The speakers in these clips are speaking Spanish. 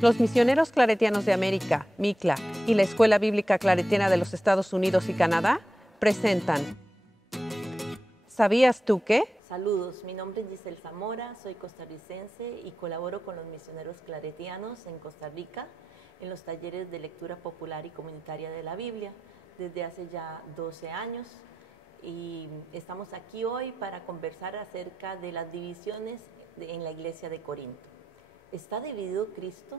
Los misioneros claretianos de América, MICLA, y la Escuela Bíblica Claretiana de los Estados Unidos y Canadá presentan ¿Sabías tú qué? Saludos, mi nombre es Giselle Zamora, soy costarricense y colaboro con los misioneros claretianos en Costa Rica en los talleres de lectura popular y comunitaria de la Biblia desde hace ya 12 años y estamos aquí hoy para conversar acerca de las divisiones en la iglesia de Corinto. ¿Está dividido Cristo?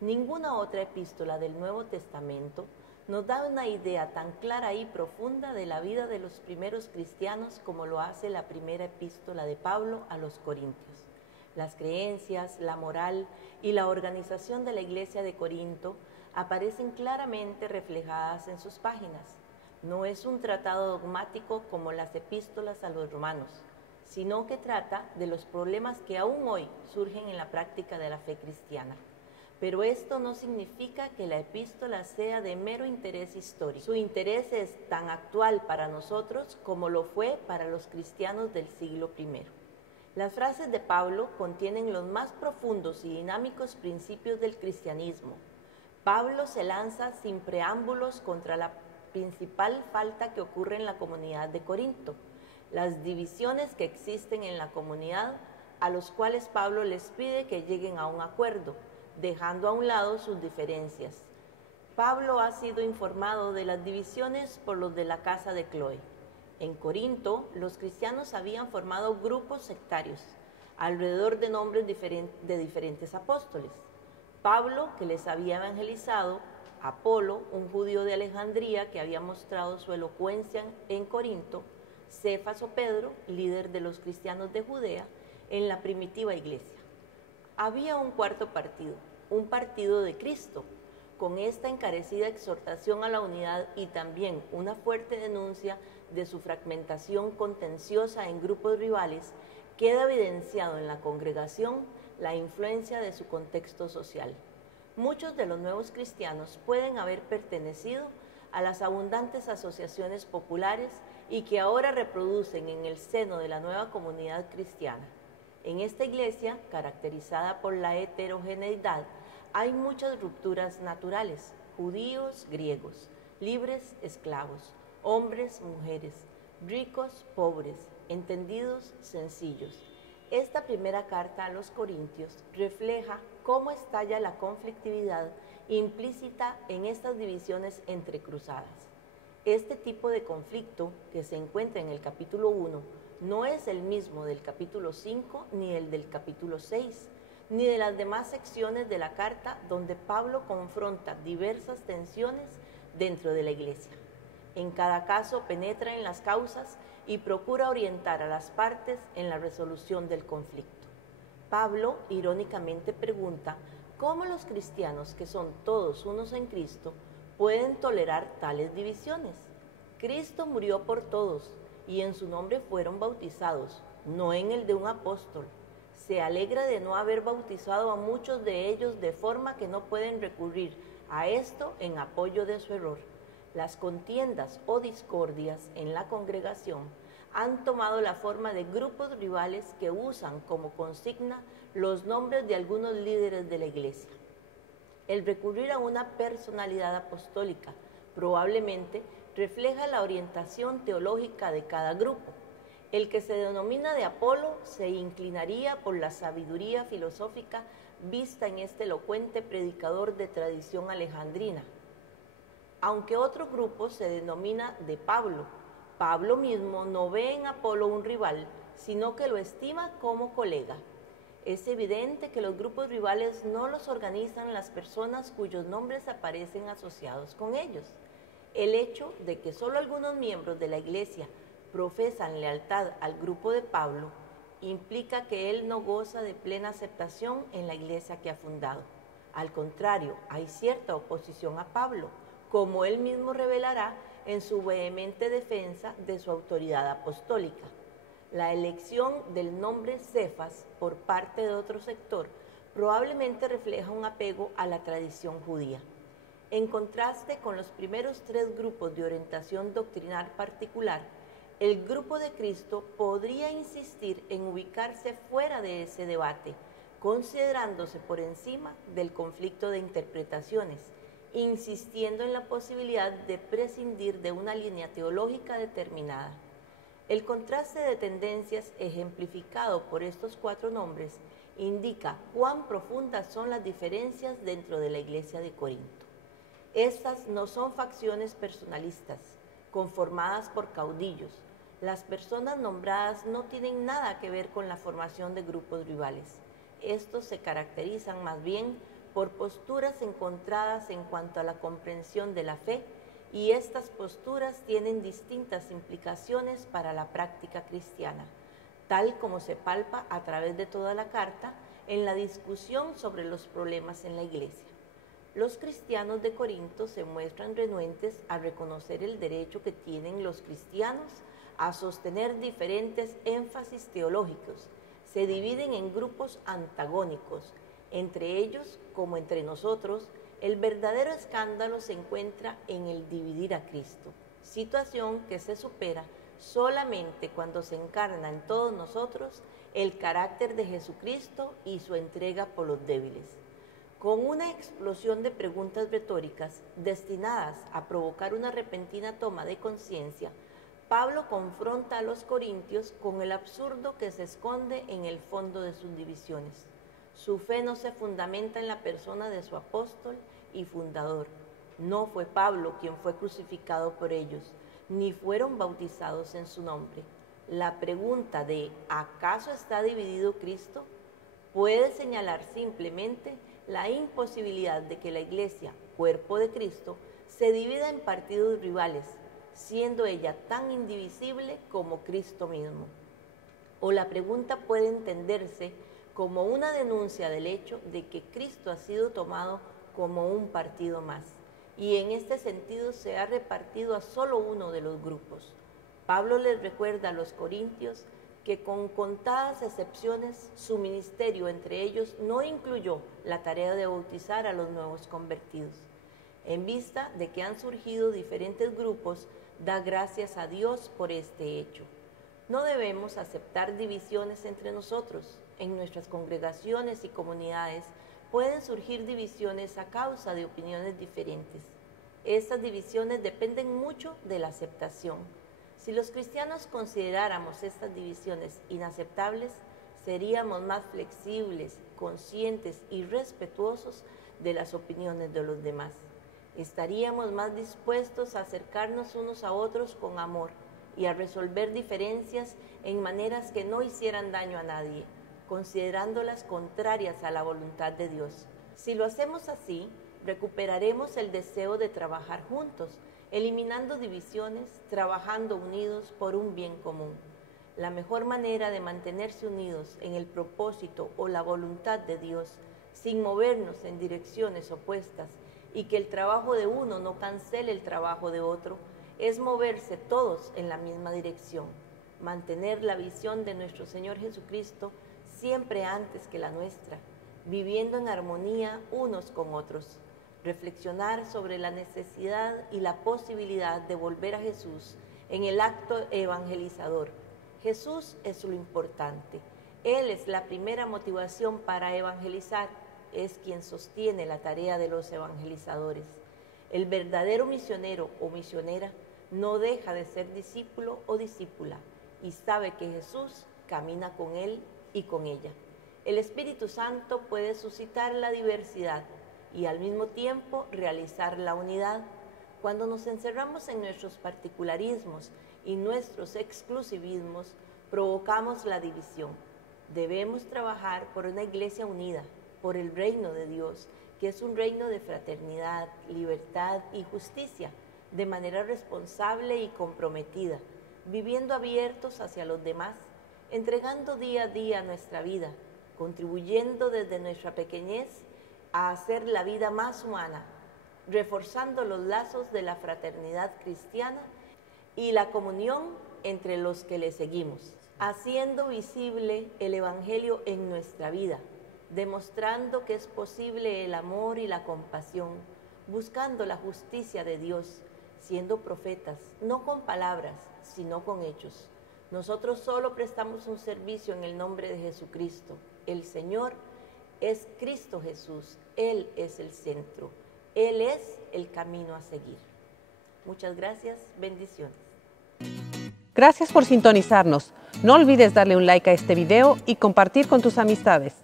Ninguna otra epístola del Nuevo Testamento nos da una idea tan clara y profunda de la vida de los primeros cristianos como lo hace la primera epístola de Pablo a los Corintios. Las creencias, la moral y la organización de la iglesia de Corinto aparecen claramente reflejadas en sus páginas. No es un tratado dogmático como las epístolas a los romanos, sino que trata de los problemas que aún hoy surgen en la práctica de la fe cristiana. Pero esto no significa que la epístola sea de mero interés histórico. Su interés es tan actual para nosotros como lo fue para los cristianos del siglo I. Las frases de Pablo contienen los más profundos y dinámicos principios del cristianismo. Pablo se lanza sin preámbulos contra la principal falta que ocurre en la comunidad de Corinto, las divisiones que existen en la comunidad, a los cuales Pablo les pide que lleguen a un acuerdo, dejando a un lado sus diferencias. Pablo ha sido informado de las divisiones por los de la casa de Cloé. En Corinto, los cristianos habían formado grupos sectarios alrededor de nombres de diferentes apóstoles. Pablo, que les había evangelizado; Apolo, un judío de Alejandría que había mostrado su elocuencia en Corinto; Cefas o Pedro, líder de los cristianos de Judea en la primitiva iglesia. Había un cuarto partido, un partido de Cristo. Con esta encarecida exhortación a la unidad y también una fuerte denuncia de su fragmentación contenciosa en grupos rivales, queda evidenciado en la congregación la influencia de su contexto social. Muchos de los nuevos cristianos pueden haber pertenecido a las abundantes asociaciones populares y que ahora reproducen en el seno de la nueva comunidad cristiana. En esta iglesia, caracterizada por la heterogeneidad, hay muchas rupturas naturales: judíos, griegos, libres, esclavos, hombres, mujeres, ricos, pobres, entendidos, sencillos. Esta primera carta a los Corintios refleja cómo estalla la conflictividad implícita en estas divisiones entrecruzadas. Este tipo de conflicto, que se encuentra en el capítulo 1, no es el mismo del capítulo 5 ni el del capítulo 6, ni de las demás secciones de la carta donde Pablo confronta diversas tensiones dentro de la iglesia. En cada caso penetra en las causas y procura orientar a las partes en la resolución del conflicto. Pablo irónicamente pregunta cómo los cristianos, que son todos unos en Cristo, pueden tolerar tales divisiones. Cristo murió por todos y en su nombre fueron bautizados, no en el de un apóstol. Se alegra de no haber bautizado a muchos de ellos, de forma que no pueden recurrir a esto en apoyo de su error. Las contiendas o discordias en la congregación han tomado la forma de grupos rivales que usan como consigna los nombres de algunos líderes de la iglesia. El recurrir a una personalidad apostólica probablemente refleja la orientación teológica de cada grupo. El que se denomina de Apolo se inclinaría por la sabiduría filosófica vista en este elocuente predicador de tradición alejandrina. Aunque otro grupo se denomina de Pablo, Pablo mismo no ve en Apolo un rival, sino que lo estima como colega. Es evidente que los grupos rivales no los organizan las personas cuyos nombres aparecen asociados con ellos. El hecho de que solo algunos miembros de la iglesia profesan lealtad al grupo de Pablo implica que él no goza de plena aceptación en la iglesia que ha fundado. Al contrario, hay cierta oposición a Pablo, como él mismo revelará en su vehemente defensa de su autoridad apostólica. La elección del nombre Cefas por parte de otro sector probablemente refleja un apego a la tradición judía. En contraste con los primeros tres grupos de orientación doctrinal particular, el grupo de Cristo podría insistir en ubicarse fuera de ese debate, considerándose por encima del conflicto de interpretaciones, insistiendo en la posibilidad de prescindir de una línea teológica determinada. El contraste de tendencias ejemplificado por estos 4 nombres indica cuán profundas son las diferencias dentro de la iglesia de Corinto. Estas no son facciones personalistas, conformadas por caudillos. Las personas nombradas no tienen nada que ver con la formación de grupos rivales. Estos se caracterizan más bien por posturas encontradas en cuanto a la comprensión de la fe, y estas posturas tienen distintas implicaciones para la práctica cristiana, tal como se palpa a través de toda la carta en la discusión sobre los problemas en la iglesia. Los cristianos de Corinto se muestran renuentes a reconocer el derecho que tienen los cristianos a sostener diferentes énfasis teológicos. Se dividen en grupos antagónicos. Entre ellos, como entre nosotros, el verdadero escándalo se encuentra en el dividir a Cristo, situación que se supera solamente cuando se encarna en todos nosotros el carácter de Jesucristo y su entrega por los débiles. Con una explosión de preguntas retóricas destinadas a provocar una repentina toma de conciencia, Pablo confronta a los corintios con el absurdo que se esconde en el fondo de sus divisiones. Su fe no se fundamenta en la persona de su apóstol y fundador. No fue Pablo quien fue crucificado por ellos, ni fueron bautizados en su nombre. La pregunta de ¿acaso está dividido Cristo? Puede señalar simplemente la imposibilidad de que la iglesia, cuerpo de Cristo, se divida en partidos rivales, siendo ella tan indivisible como Cristo mismo. O la pregunta puede entenderse como una denuncia del hecho de que Cristo ha sido tomado como un partido más, y en este sentido se ha repartido a solo uno de los grupos. Pablo les recuerda a los corintios que con contadas excepciones su ministerio entre ellos no incluyó la tarea de bautizar a los nuevos convertidos. En vista de que han surgido diferentes grupos, da gracias a Dios por este hecho. No debemos aceptar divisiones entre nosotros. En nuestras congregaciones y comunidades pueden surgir divisiones a causa de opiniones diferentes. Estas divisiones dependen mucho de la aceptación. Si los cristianos consideráramos estas divisiones inaceptables, seríamos más flexibles, conscientes y respetuosos de las opiniones de los demás. Estaríamos más dispuestos a acercarnos unos a otros con amor y a resolver diferencias en maneras que no hicieran daño a nadie, considerándolas contrarias a la voluntad de Dios. Si lo hacemos así, recuperaremos el deseo de trabajar juntos, eliminando divisiones, trabajando unidos por un bien común. La mejor manera de mantenerse unidos en el propósito o la voluntad de Dios, sin movernos en direcciones opuestas y que el trabajo de uno no cancele el trabajo de otro, es moverse todos en la misma dirección, mantener la visión de nuestro Señor Jesucristo siempre antes que la nuestra, viviendo en armonía unos con otros, reflexionar sobre la necesidad y la posibilidad de volver a Jesús en el acto evangelizador. Jesús es lo importante. Él es la primera motivación para evangelizar, es quien sostiene la tarea de los evangelizadores. El verdadero misionero o misionera no deja de ser discípulo o discípula y sabe que Jesús camina con él y con ella. El Espíritu Santo puede suscitar la diversidad y al mismo tiempo realizar la unidad. Cuando nos encerramos en nuestros particularismos y nuestros exclusivismos, provocamos la división. Debemos trabajar por una iglesia unida, por el reino de Dios, que es un reino de fraternidad, libertad y justicia, de manera responsable y comprometida, viviendo abiertos hacia los demás, entregando día a día nuestra vida, contribuyendo desde nuestra pequeñez a hacer la vida más humana, reforzando los lazos de la fraternidad cristiana y la comunión entre los que le seguimos, haciendo visible el Evangelio en nuestra vida, demostrando que es posible el amor y la compasión, buscando la justicia de Dios, siendo profetas, no con palabras, sino con hechos. Nosotros solo prestamos un servicio en el nombre de Jesucristo, el Señor, es Cristo Jesús. Él es el centro. Él es el camino a seguir. Muchas gracias. Bendiciones. Gracias por sintonizarnos. No olvides darle un like a este video y compartir con tus amistades.